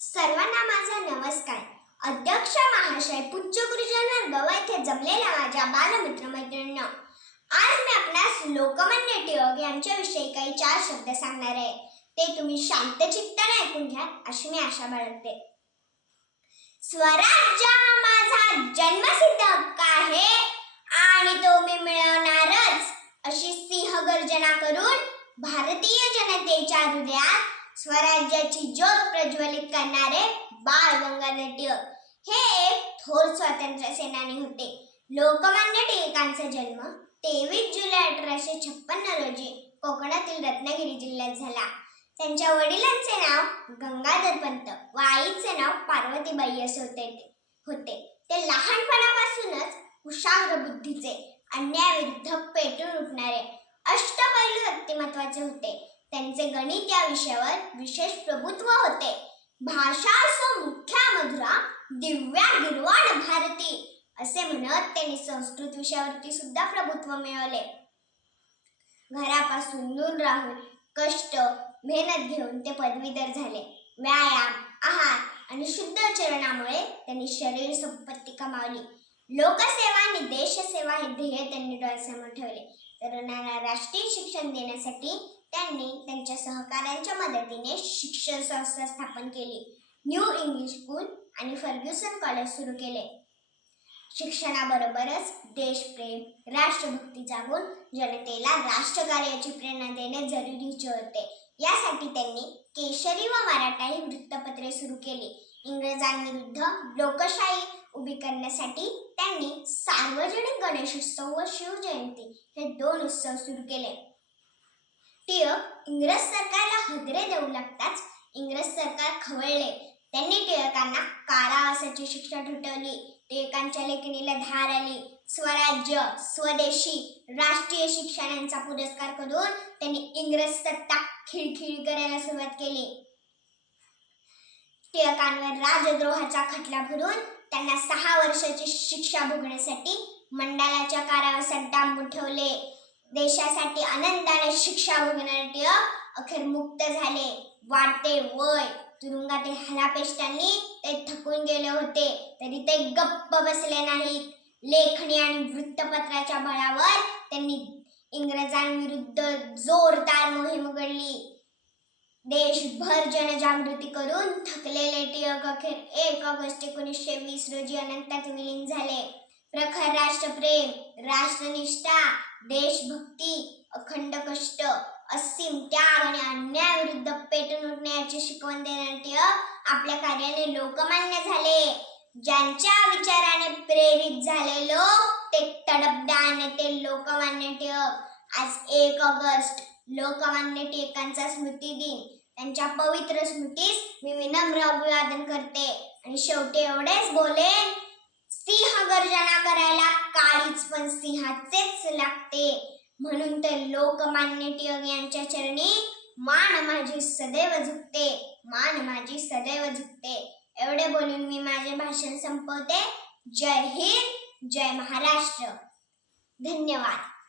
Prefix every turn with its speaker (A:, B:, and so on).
A: सर्वांना माझा नमस्कार. अध्यक्ष महाशय पूज्य गुरुजन वर्ग इथे जमलेल्या माझ्या बालमित्र मैत्रिणींना आज मी आपणास लोकमान्य टिळक यांच्याविषयी काही चार शब्द सांगणार आहे. ते तुम्ही शांत चित्ताने ऐकून घ्या अशी मी आशा बाळगते. स्वराज्य हा माझा जन्मसिद्ध हक्क आहे आणि तो मी मिळवणारच अशी सिंह गर्जना करून भारतीय जनतेच्या हृदयात स्वराज्याची ज्योत प्रज्वलित करणारे बाळ गंगाधर टिळक हे एक थोर स्वातंत्र्य सेनानी होते. लोकमान्य टिळकांचा जन्म तेवीस जुलै अठराशे छप्पन्न रोजी कोकणातील रत्नागिरी जिल्ह्यात झाला. त्यांच्या वडिलांचे नाव गंगाधर पंत व आईचे नाव पार्वतीबाई असे होते. होते. ते लहानपणापासूनच कुशाग्र बुद्धीचे अन्यायाविरुद्ध पेटून उठणारे अष्टपैलू व्यक्तिमत्वाचे होते. त्यांचे गणित या विषयावर विशेष प्रभुत्व होते. भाषा असो मुख्या मधुरा दिव्या गिरवाड भारती असे म्हणत त्यांनी संस्कृत विषयावरती सुद्धा प्रभुत्व मिळवले. घरापासून दूर राहून कष्ट मेहनत घेऊन ते पदवीधर झाले. व्यायाम आहार आणि शुद्ध चरणामुळे त्यांनी शरीर संपत्ती कमावली. लोकसेवा आणि देशसेवा हे ध्येय त्यांनी डोळ्यासमोर ठेवले. तरुणांना राष्ट्रीय शिक्षण देण्यासाठी त्यांनी त्यांच्या सहकाऱ्यांच्या मदतीने शिक्षण संस्था स्थापन केली. न्यू इंग्लिश स्कूल आणि फर्ग्युसन कॉलेज सुरू केले. शिक्षणाबरोबरच देशप्रेम राष्ट्रभक्ती जागून जनतेला राष्ट्रकार्याची प्रेरणा देणे जरुरीचे होते यासाठी त्यांनी केशरी व मराठा ही वृत्तपत्रे सुरू केली. इंग्रजांविरुद्ध लोकशाही उभी करण्यासाठी त्यांनी सार्वजनिक गणेशोत्सव व शिवजयंती हे दोन उत्सव सुरू केले. टिळक इंग्रज सरकारला हदरे देऊ लागताच इंग्रज सरकार खवळले. त्यांनी टिळकांना कारावासाची शिक्षा ठुटवली टिळकांच्या लेखणीला धार आली. स्वराज्य स्वदेशी राष्ट्रीय शिक्षण यांचा पुरस्कार करून त्यांनी इंग्रज सत्ता खिळखिळ करायला सुरुवात केली. टिळकांवर राजद्रोहाचा खटला भरून त्यांना सहा वर्षाची शिक्षा भोगण्यासाठी मंडालाच्या कारावासात डांबून ठेवले. देशासाठी आनंदाने शिक्षा भोगणारे टिळक अखेर मुक्त झाले. वाढते वय. तुरुंगातील हलापेष्टांनी ते थकून गेले होते. तरी ते गप्प बसले नाहीत. लेखणी आणि वृत्तपत्राच्या बळावर त्यांनी इंग्रजांविरुद्ध जोरदार मोहीम उघडली. देशभर जनजागृती करून थकलेले टिळक अखेर एक ऑगस्ट एकोणीसशे वीस रोजी अनंतात विलीन झाले. प्रखर राष्ट्रप्रेम राष्ट्रनिष्ठा देशभक्ती अखंड कष्ट असीम त्याग आणि अन्यायाविरुद्ध पेटून उठण्याची शिकवण देणारे टिळक आपल्या कार्याने लोकमान्य झाले. ज्यांच्या विचाराने प्रेरित झाले लोक ते आणि ते लोकमान्य टिळक. आज एक ऑगस्ट. लोकमान्य टिळकांचा स्मृती दिन. त्यांच्या पवित्र स्मृतीस मी विनम्र अभिवादन करते. आणि शेवटी एवढेच बोलेन सिंह गर्जना करायला काळीच पण सिंहाचेच लागते. म्हणून तर लोकमान्य टिळक यांच्या चरणी मान माझी सदैव झुकते. मान माझी सदैव झुकते. एवढे बोलून मी माझे भाषण संपवते. जय हिंद जय महाराष्ट्र. धन्यवाद.